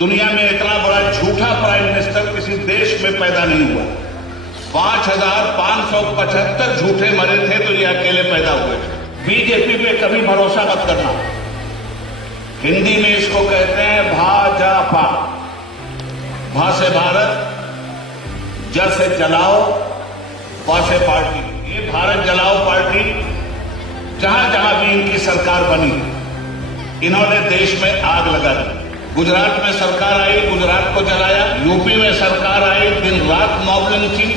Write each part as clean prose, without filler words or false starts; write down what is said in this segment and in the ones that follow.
दुनिया में इतना बड़ा झूठा प्राइम मिनिस्टर किसी देश में पैदा नहीं हुआ। 5,575 झूठे मरे थे तो ये अकेले पैदा हुए थे। बीजेपी पे कभी भरोसा मत करना। हिंदी में इसको कहते हैं भाजपा। भा से भारत, ज से जलाओ, पा से पार्टी। ये भारत जलाओ पार्टी जहां जहां भी इनकी सरकार बनी इन्होंने देश में आग लगा दी। गुजरात में सरकार आई, गुजरात को जलाया। यूपी में सरकार आई, दिन रात मॉब लिंचिंग।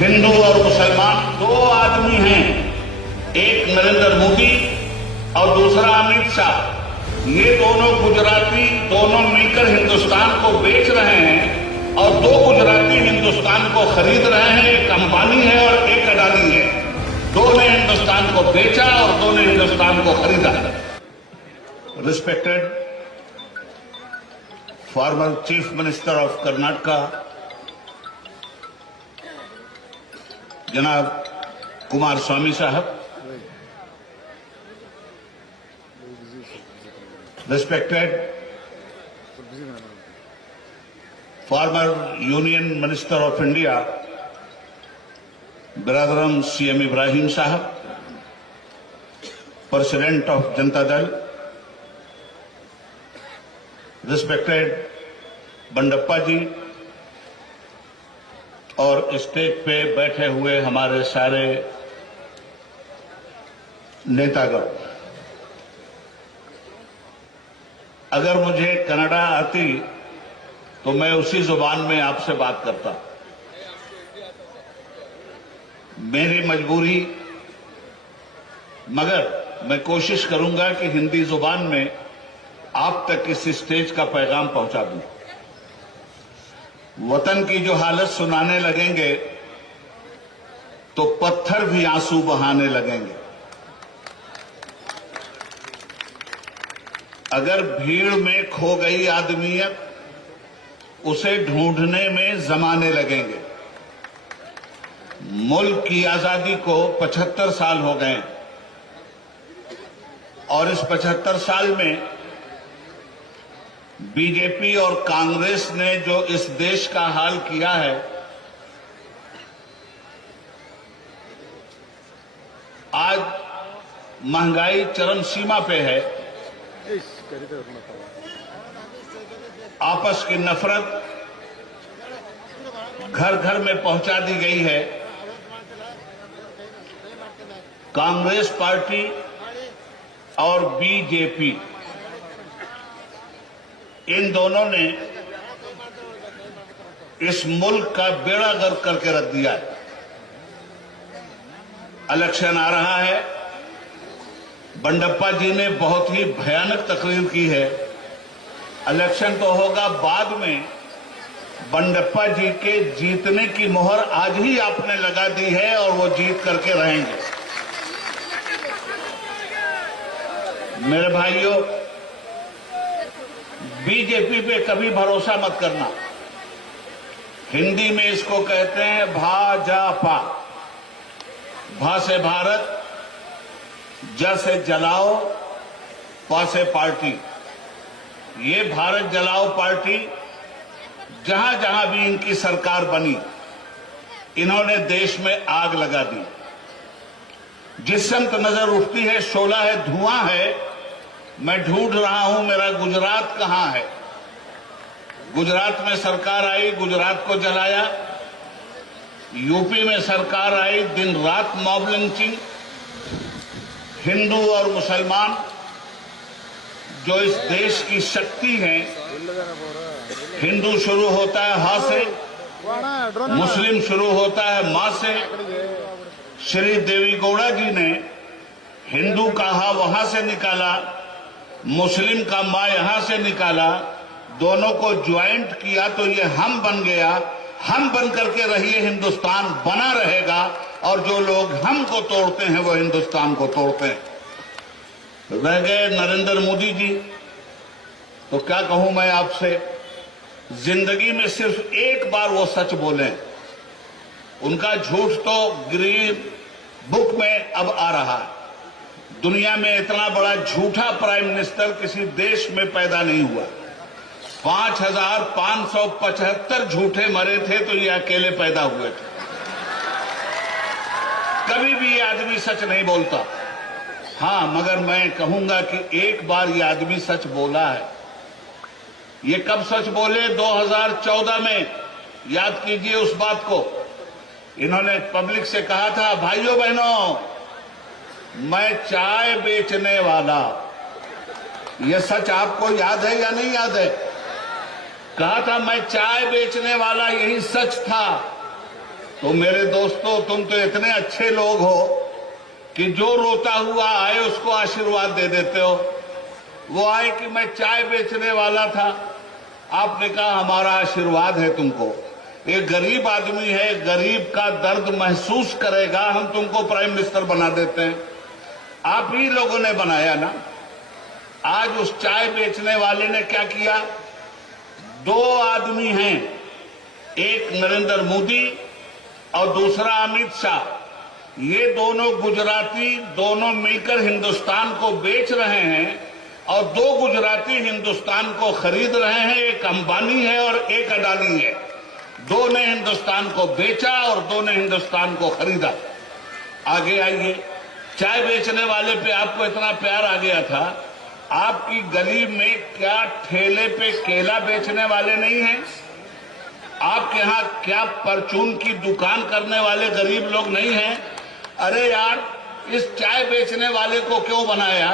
हिंदू और मुसलमान दो आदमी हैं, एक नरेंद्र मोदी और दूसरा अमित शाह। ये दोनों गुजराती दोनों मिलकर हिंदुस्तान को बेच रहे हैं और दो गुजराती हिंदुस्तान को खरीद रहे हैं। एक अंबानी है और एक अडानी है। दो ने हिंदुस्तान को बेचा और दो ने हिंदुस्तान को खरीदा। Respected former chief minister of Karnataka जनाब कुमारस्वामी साहब, respected former Union Minister of India, Brother CM Ibrahim Sahab, President of Janata Dal, respected Bandappa जी और स्टेज पे बैठे हुए हमारे सारे नेतागण। अगर मुझे कन्नड़ा आती तो मैं उसी जुबान में आपसे बात करता। मेरी मजबूरी, मगर मैं कोशिश करूंगा कि हिंदी जुबान में आप तक इस स्टेज का पैगाम पहुंचा दूं। वतन की जो हालत सुनाने लगेंगे तो पत्थर भी आंसू बहाने लगेंगे। अगर भीड़ में खो गई आदमियत उसे ढूंढने में जमाने लगेंगे। मुल्क की आजादी को 75 साल हो गए और इस 75 साल में बीजेपी और कांग्रेस ने जो इस देश का हाल किया है, आज महंगाई चरम सीमा पे है। आपस की नफरत घर घर में पहुंचा दी गई है। कांग्रेस पार्टी और बीजेपी इन दोनों ने इस मुल्क का बेड़ा गर्क करके रख दिया है। इलेक्शन आ रहा है। बंडप्पा जी ने बहुत ही भयानक तकरीर की है। इलेक्शन तो होगा बाद में। बंडप्पा जी के जीतने की मोहर आज ही आपने लगा दी है और वो जीत करके रहेंगे। मेरे भाइयों, बीजेपी पे कभी भरोसा मत करना। हिंदी में इसको कहते हैं भाजपा। भा से भारत, ज से जलाओ, पा से पार्टी। ये भारत जलाओ पार्टी जहां जहां भी इनकी सरकार बनी इन्होंने देश में आग लगा दी। जिस समत नजर उठती है शोला है, धुआं है। मैं ढूंढ रहा हूं मेरा गुजरात कहां है। गुजरात में सरकार आई, गुजरात को जलाया। यूपी में सरकार आई, दिन रात मॉब लिंचिंग। हिंदू और मुसलमान जो इस देश की शक्ति हैं, हिंदू शुरू होता है हा से, मुस्लिम शुरू होता है मां से। श्री देवी गौड़ा जी ने हिंदू का हा वहां से निकाला, मुस्लिम का मां यहां से निकाला, दोनों को ज्वाइंट किया तो ये हम बन गया। हम बन करके रहिए, हिंदुस्तान बना रहेगा। और जो लोग हम को तोड़ते हैं वो हिंदुस्तान को तोड़ते हैं। रह गए नरेंद्र मोदी जी, तो क्या कहूं मैं आपसे। जिंदगी में सिर्फ एक बार वो सच बोले। उनका झूठ तो ग्रीन बुक में अब आ रहा है। दुनिया में इतना बड़ा झूठा प्राइम मिनिस्टर किसी देश में पैदा नहीं हुआ। 5,575 झूठे मरे थे तो ये अकेले पैदा हुए थे। कभी भी ये आदमी सच नहीं बोलता। हाँ, मगर मैं कहूंगा कि एक बार ये आदमी सच बोला है। ये कब सच बोले? 2014 में। याद कीजिए उस बात को। इन्होंने पब्लिक से कहा था, भाइयों बहनों, मैं चाय बेचने वाला। ये सच आपको याद है या नहीं याद है? कहा था मैं चाय बेचने वाला, यही सच था। तो मेरे दोस्तों, तुम तो इतने अच्छे लोग हो कि जो रोता हुआ आए उसको आशीर्वाद दे देते हो। वो आए कि मैं चाय बेचने वाला था, आपने कहा हमारा आशीर्वाद है तुमको। एक गरीब आदमी है, गरीब का दर्द महसूस करेगा, हम तुमको प्राइम मिनिस्टर बना देते हैं। आप ही लोगों ने बनाया ना। आज उस चाय बेचने वाले ने क्या किया? 2 आदमी हैं, एक नरेंद्र मोदी और दूसरा अमित शाह। ये दोनों गुजराती, दोनों मिलकर हिंदुस्तान को बेच रहे हैं और 2 गुजराती हिंदुस्तान को खरीद रहे हैं। एक अंबानी है और एक अडानी है। 2 ने हिंदुस्तान को बेचा और 2 ने हिंदुस्तान को खरीदा। आगे आइए, चाय बेचने वाले पे आपको इतना प्यार आ गया था। आपकी गली में क्या ठेले पे केला बेचने वाले नहीं हैं? आपके यहां क्या परचून की दुकान करने वाले गरीब लोग नहीं हैं? अरे यार, इस चाय बेचने वाले को क्यों बनाया?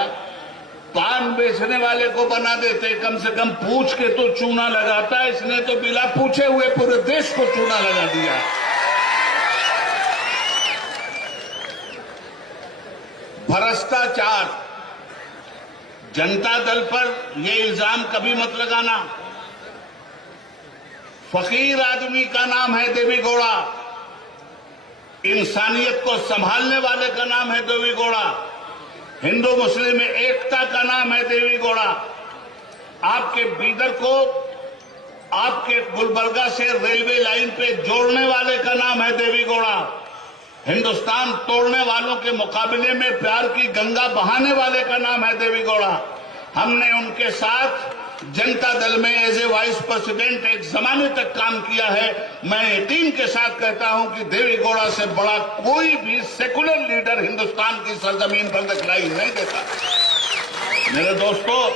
पान बेचने वाले को बना देते, कम से कम पूछ के तो चूना लगाता। इसने तो बिना पूछे हुए पूरे देश को चूना लगा दिया। भ्रष्टाचार, जनता दल पर यह इल्जाम कभी मत लगाना। फकीर आदमी का नाम है देवी गौड़ा, इंसानियत को संभालने वाले का नाम है देवी गौड़ा, हिंदू मुस्लिम में एकता का नाम है देवी गौड़ा। आपके बीदर को आपके गुलबर्गा से रेलवे लाइन पे जोड़ने वाले का नाम है देवी गौड़ा। हिंदुस्तान तोड़ने वालों के मुकाबले में प्यार की गंगा बहाने वाले का नाम है देवी गौड़ा। हमने उनके साथ जनता दल में एज ए वाइस प्रेसिडेंट एक जमाने तक काम किया है। मैं यकीन के साथ कहता हूं कि देवी गौड़ा से बड़ा कोई भी सेकुलर लीडर हिंदुस्तान की सरजमीन पर दिखलाई नहीं देता। मेरे दोस्तों,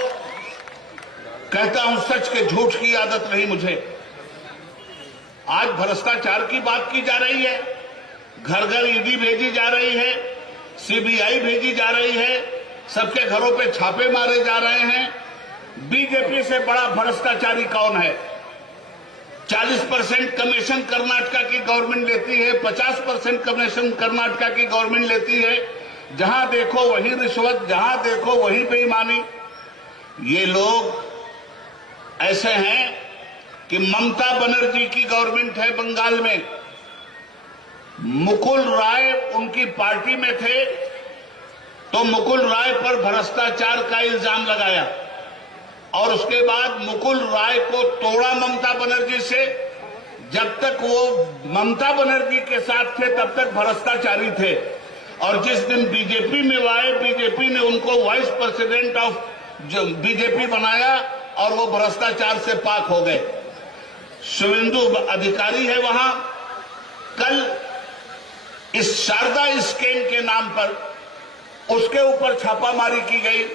कहता हूं सच के झूठ की आदत नहीं मुझे। आज भ्रष्टाचार की बात की जा रही है, घर घर ईडी भेजी जा रही है, सीबीआई भेजी जा रही है, सबके घरों पे छापे मारे जा रहे हैं। बीजेपी से बड़ा भ्रष्टाचारी कौन है? 40% कमीशन कर्नाटका की गवर्नमेंट लेती है, 50% कमीशन कर्नाटका की गवर्नमेंट लेती है। जहां देखो वही रिश्वत, जहां देखो वही बेईमानी। ये लोग ऐसे हैं कि ममता बनर्जी की गवर्नमेंट है बंगाल में, मुकुल राय उनकी पार्टी में थे, तो मुकुल राय पर भ्रष्टाचार का इल्जाम लगाया और उसके बाद मुकुल राय को तोड़ा ममता बनर्जी से। जब तक वो ममता बनर्जी के साथ थे तब तक भ्रष्टाचारी थे, और जिस दिन बीजेपी में वो आए, बीजेपी ने उनको वाइस प्रेसिडेंट ऑफ बीजेपी बनाया और वो भ्रष्टाचार से पाक हो गए। शुभेंदु अधिकारी है वहां। कल इस शारदा स्कैम के नाम पर उसके ऊपर छापामारी की गई,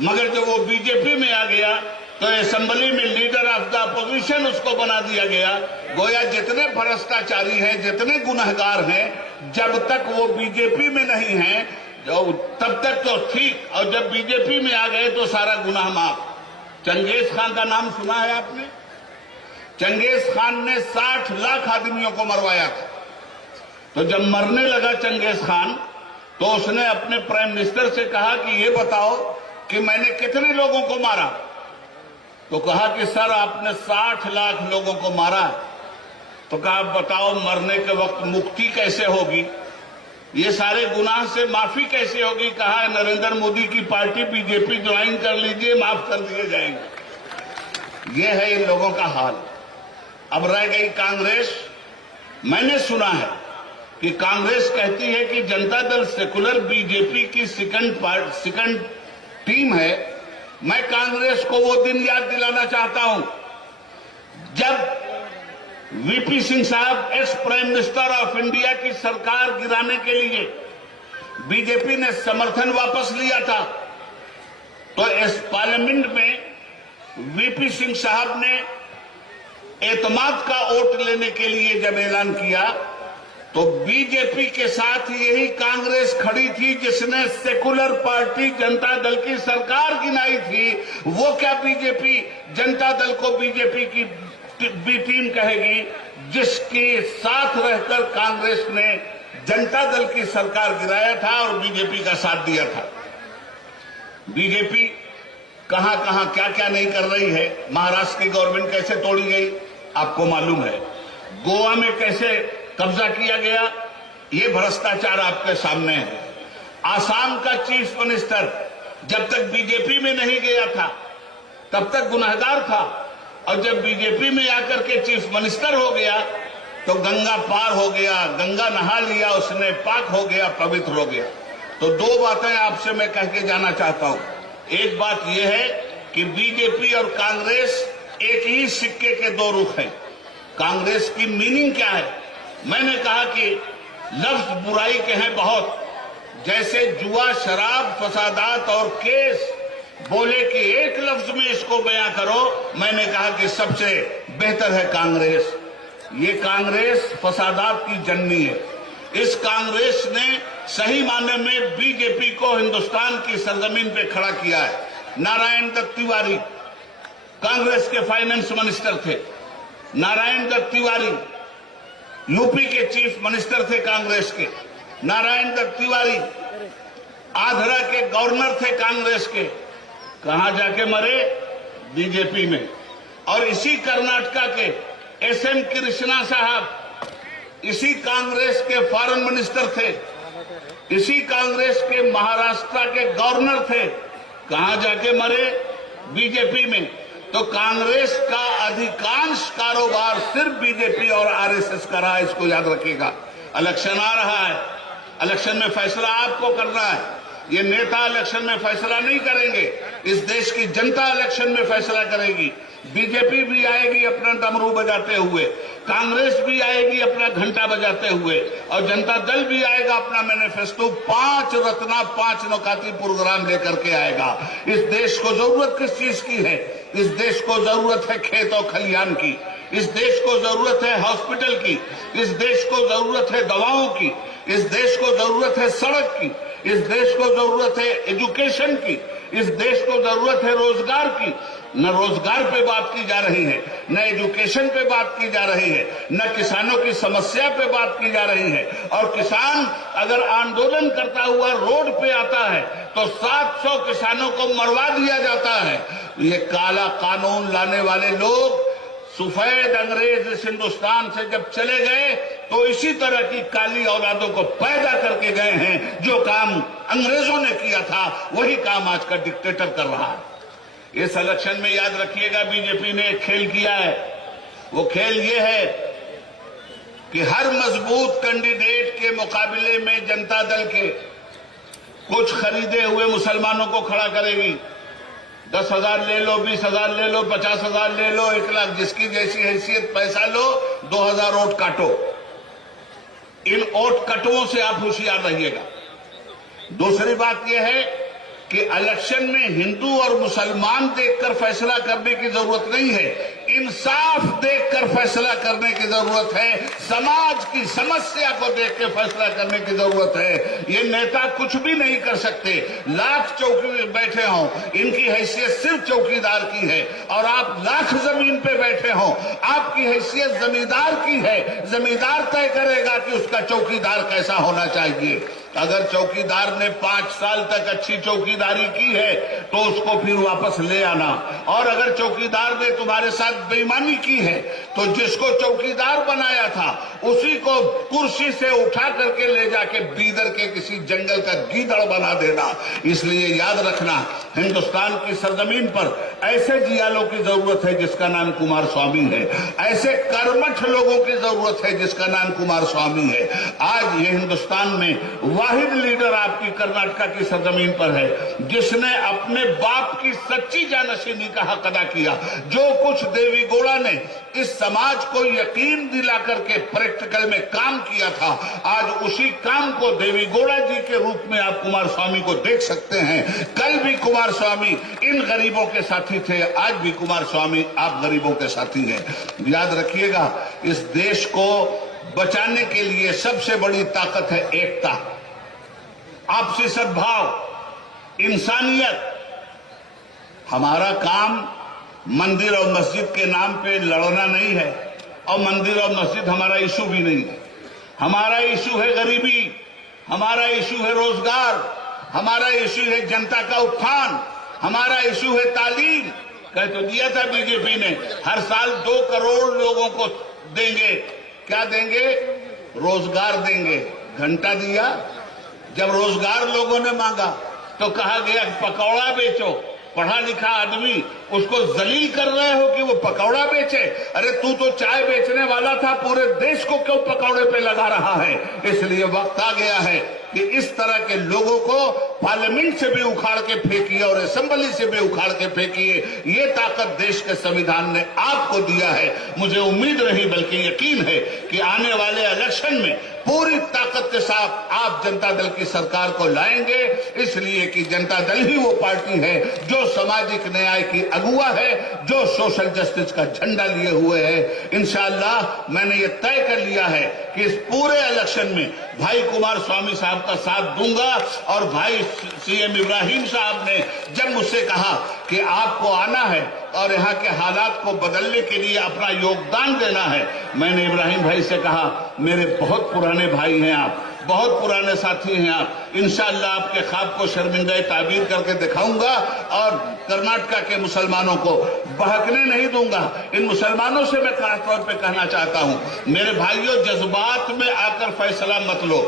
मगर जब वो बीजेपी में आ गया तो असेंबली में लीडर ऑफ द अपोजिशन उसको बना दिया गया। गोया जितने भ्रष्टाचारी हैं, जितने गुनहगार हैं, जब तक वो बीजेपी में नहीं हैं तब तक तो ठीक, और जब बीजेपी में आ गए तो सारा गुनाह माफ। चंगेज खान का नाम सुना है आपने? चंगेज खान ने 60 लाख आदमियों को मरवाया था। तो जब मरने लगा चंगेज खान, तो उसने अपने प्राइम मिनिस्टर से कहा कि ये बताओ कि मैंने कितने लोगों को मारा? तो कहा कि सर आपने 60 लाख लोगों को मारा। तो कहा बताओ मरने के वक्त मुक्ति कैसे होगी, ये सारे गुनाह से माफी कैसे होगी? कहा नरेंद्र मोदी की पार्टी बीजेपी ज्वाइन कर लीजिए, माफ कर दिए जाएंगे। ये है इन लोगों का हाल। अब रह गई कांग्रेस। मैंने सुना है कि कांग्रेस कहती है कि जनता दल सेकुलर बीजेपी की सेकंड टीम है। मैं कांग्रेस को वो दिन याद दिलाना चाहता हूं जब वीपी सिंह साहब ex prime minister of India की सरकार गिराने के लिए बीजेपी ने समर्थन वापस लिया था, तो इस पार्लियामेंट में वीपी सिंह साहब ने एतमाद का वोट लेने के लिए जब ऐलान किया तो बीजेपी के साथ यही कांग्रेस खड़ी थी जिसने सेकुलर पार्टी जनता दल की सरकार गिनाई थी। वो क्या बीजेपी जनता दल को बीजेपी की बी टीम कहेगी जिसके साथ रहकर कांग्रेस ने जनता दल की सरकार गिराया था और बीजेपी का साथ दिया था। बीजेपी कहां कहां क्या क्या नहीं कर रही है। महाराष्ट्र की गवर्नमेंट कैसे तोड़ी गई आपको मालूम है। गोवा में कैसे कब्जा किया गया, ये भ्रष्टाचार आपके सामने है। आसाम का चीफ मिनिस्टर जब तक बीजेपी में नहीं गया था तब तक गुनहगार था, और जब बीजेपी में आकर के चीफ मिनिस्टर हो गया तो गंगा पार हो गया, गंगा नहा लिया उसने, पाक हो गया, पवित्र हो गया। तो दो बातें आपसे मैं कह के जाना चाहता हूं। एक बात यह है कि बीजेपी और कांग्रेस एक ही सिक्के के दो रुख हैं। कांग्रेस की मीनिंग क्या है? मैंने कहा कि लफ्ज बुराई के हैं बहुत, जैसे जुआ, शराब, फसादात और केस बोले कि एक लफ्ज में इसको बयां करो। मैंने कहा कि सबसे बेहतर है कांग्रेस। ये कांग्रेस फसादात की जननी है। इस कांग्रेस ने सही माने में बीजेपी को हिंदुस्तान की सरजमीन पे खड़ा किया है। नारायण दत्त तिवारी कांग्रेस के फाइनेंस मिनिस्टर थे। नारायण दत्त तिवारी यूपी के चीफ मिनिस्टर थे कांग्रेस के। नारायण दत्त तिवारी आंध्रा के गवर्नर थे कांग्रेस के। कहां जाके मरे? बीजेपी में। और इसी कर्नाटका के एसएम कृष्णा साहब इसी कांग्रेस के फॉरेन मिनिस्टर थे, इसी कांग्रेस के महाराष्ट्र के गवर्नर थे। कहां जाके मरे? बीजेपी में। तो कांग्रेस का अधिकांश कारोबार सिर्फ बीजेपी और आरएसएस का रहा है, इसको याद रखिएगा। इलेक्शन आ रहा है, इलेक्शन में फैसला आपको करना है। ये नेता इलेक्शन में फैसला नहीं करेंगे, इस देश की जनता इलेक्शन में फैसला करेगी। बीजेपी भी आएगी अपना डमरू बजाते हुए, कांग्रेस भी आएगी अपना घंटा बजाते हुए, और जनता दल भी आएगा अपना मैनिफेस्टो 5 रत्ना 5 नौकाती प्रोग्राम लेकर के आएगा। इस देश को जरूरत किस चीज की है? इस देश को जरूरत है खेत और खलिहान की, इस देश को जरूरत है हॉस्पिटल की, इस देश को जरूरत है दवाओं की, इस देश को जरूरत है सड़क की, इस देश को जरूरत है एजुकेशन की, इस देश को जरूरत है रोजगार की। न रोजगार पे बात की जा रही है, न एजुकेशन पे बात की जा रही है, न किसानों की समस्या पे बात की जा रही है। और किसान अगर आंदोलन करता हुआ रोड पे आता है तो 700 किसानों को मरवा दिया जाता है। ये काला कानून लाने वाले लोग सफेद अंग्रेज इस हिंदुस्तान से जब चले गए तो इसी तरह की काली औलादों को पैदा करके गए हैं। जो काम अंग्रेजों ने किया था वही काम आज का डिक्टेटर कर रहा है। इस इलेक्शन में याद रखिएगा बीजेपी ने एक खेल किया है। वो खेल ये है कि हर मजबूत कैंडिडेट के मुकाबले में जनता दल के कुछ खरीदे हुए मुसलमानों को खड़ा करेगी। 10,000 ले लो, 20,000 ले लो, 50,000 ले लो, 1 लाख, जिसकी जैसी हैसियत पैसा लो, 2,000 वोट काटो। इन वोट कटुओं से आप होशियार रहिएगा। दूसरी बात यह है कि इलेक्शन में हिंदू और मुसलमान देखकर फैसला करने की जरूरत नहीं है, इंसाफ देखकर फैसला करने की जरूरत है। समाज की समस्या को देख के फैसला करने की जरूरत है। ये नेता कुछ भी नहीं कर सकते, लाख चौकी में बैठे हों, इनकी हैसियत सिर्फ चौकीदार की है। और आप लाख जमीन पे बैठे हों, आपकी हैसियत जमींदार की है। जमींदार तय करेगा कि उसका चौकीदार कैसा होना चाहिए। अगर चौकीदार ने 5 साल तक अच्छी चौकीदारी की है तो उसको फिर वापस ले आना, और अगर चौकीदार ने तुम्हारे साथ बेईमानी की है तो जिसको चौकीदार बनाया था उसी को कुर्सी से उठा करके ले जाके बीदर के किसी जंगल का गीदड़ बना देना। इसलिए याद रखना, हिंदुस्तान की सरजमीन पर ऐसे जियालों की जरूरत है जिसका नाम कुमार स्वामी है। ऐसे कर्मठ लोगों की जरूरत है जिसका नाम कुमार स्वामी है। आज ये हिंदुस्तान में वाहिद लीडर आपकी कर्नाटक की सरजमीन पर है जिसने अपने बाप की सच्ची जानशीनी का हक अदा किया। जो कुछ देवी गौड़ा ने इस समाज को यकीन दिला करके प्रैक्टिकल में काम किया था, आज उसी काम को देवी गौड़ा जी के रूप में आप कुमार स्वामी को देख सकते हैं। कल भी कुमार स्वामी इन गरीबों के साथी थे, आज भी कुमार स्वामी आप गरीबों के साथी हैं। याद रखिएगा, इस देश को बचाने के लिए सबसे बड़ी ताकत है एकता, आपसी सद्भाव, इंसानियत। हमारा काम मंदिर और मस्जिद के नाम पे लड़ना नहीं है, और मंदिर और मस्जिद हमारा इशू भी नहीं है। हमारा इशू है गरीबी, हमारा इशू है रोजगार, हमारा इशू है जनता का उत्थान, हमारा इशू है तालीम। कह तो दिया था बीजेपी ने, हर साल 2 करोड़ लोगों को देंगे। क्या देंगे? रोजगार देंगे। घंटा दिया। जब रोजगार लोगों ने मांगा तो कहा गया पकौड़ा बेचो। पढ़ा लिखा आदमी, उसको जलील कर रहे हो कि वो पकौड़ा बेचे। अरे तू तो चाय बेचने वाला था, पूरे देश को क्यों पकौड़े पे लगा रहा है? इसलिए वक्त आ गया है कि इस तरह के लोगों को पार्लियामेंट से भी उखाड़ के फेंकिए और असेंबली से भी उखाड़ के फेंकिए। ये ताकत देश के संविधान ने आपको दिया है। मुझे उम्मीद नहीं बल्कि यकीन है कि आने वाले इलेक्शन में पूरी ताकत के साथ आप जनता दल की सरकार को लाएंगे, इसलिए कि जनता दल ही वो पार्टी है जो सामाजिक न्याय की अगुवा है, जो सोशल जस्टिस का झंडा लिए हुए है। इंशाअल्लाह मैंने ये तय कर लिया है कि इस पूरे इलेक्शन में भाई कुमार स्वामी साहब का साथ दूंगा। और भाई सीएम इब्राहिम साहब ने जब मुझसे कहा कि आपको आना है और यहाँ के हालात को बदलने के लिए अपना योगदान देना है, मैंने इब्राहिम भाई से कहा मेरे बहुत पुराने भाई हैं आप, बहुत पुराने साथी हैं आप, इंशाअल्लाह आपके ख्वाब को शर्मिंदा ताबीर करके दिखाऊंगा और कर्नाटक के मुसलमानों को बहकने नहीं दूंगा। इन मुसलमानों से मैं खास तौर पे कहना चाहता हूं, मेरे भाइयों, जज्बात में आकर फैसला मत लो,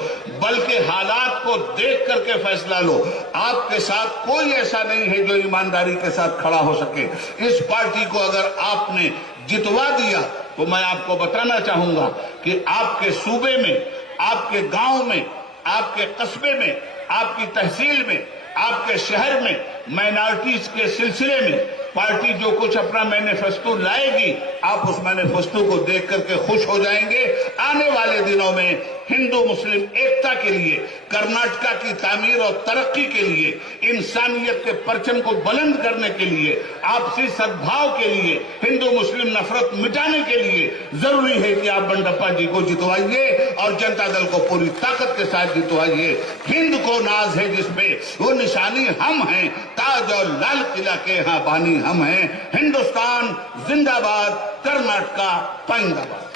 बल्कि हालात को देख करके फैसला लो। आपके साथ कोई ऐसा नहीं है जो ईमानदारी के साथ खड़ा हो सके। इस पार्टी को अगर आपने जितवा दिया तो मैं आपको बताना चाहूंगा कि आपके सूबे में, आपके गांव में, आपके कस्बे में, आपकी तहसील में, आपके शहर में माइनॉरिटीज के सिलसिले में पार्टी जो कुछ अपना मैनिफेस्टो लाएगी, आप उस मैनिफेस्टो को देख करके खुश हो जाएंगे। आने वाले दिनों में हिंदू मुस्लिम एकता के लिए, कर्नाटक की तामीर और तरक्की के लिए, इंसानियत के परचम को बुलंद करने के लिए, आपसी सद्भाव के लिए, हिंदू मुस्लिम नफरत मिटाने के लिए जरूरी है कि आप बंडप्पा जी को जितवाइए और जनता दल को पूरी ताकत के साथ जितवाइए। हिंद को नाज है जिसमें वो निशानी हम हैं, ताज और लाल किला के यहाँ बानी हम हैं। हिंदुस्तान जिंदाबाद, कर्नाटक पाइंदाबाद।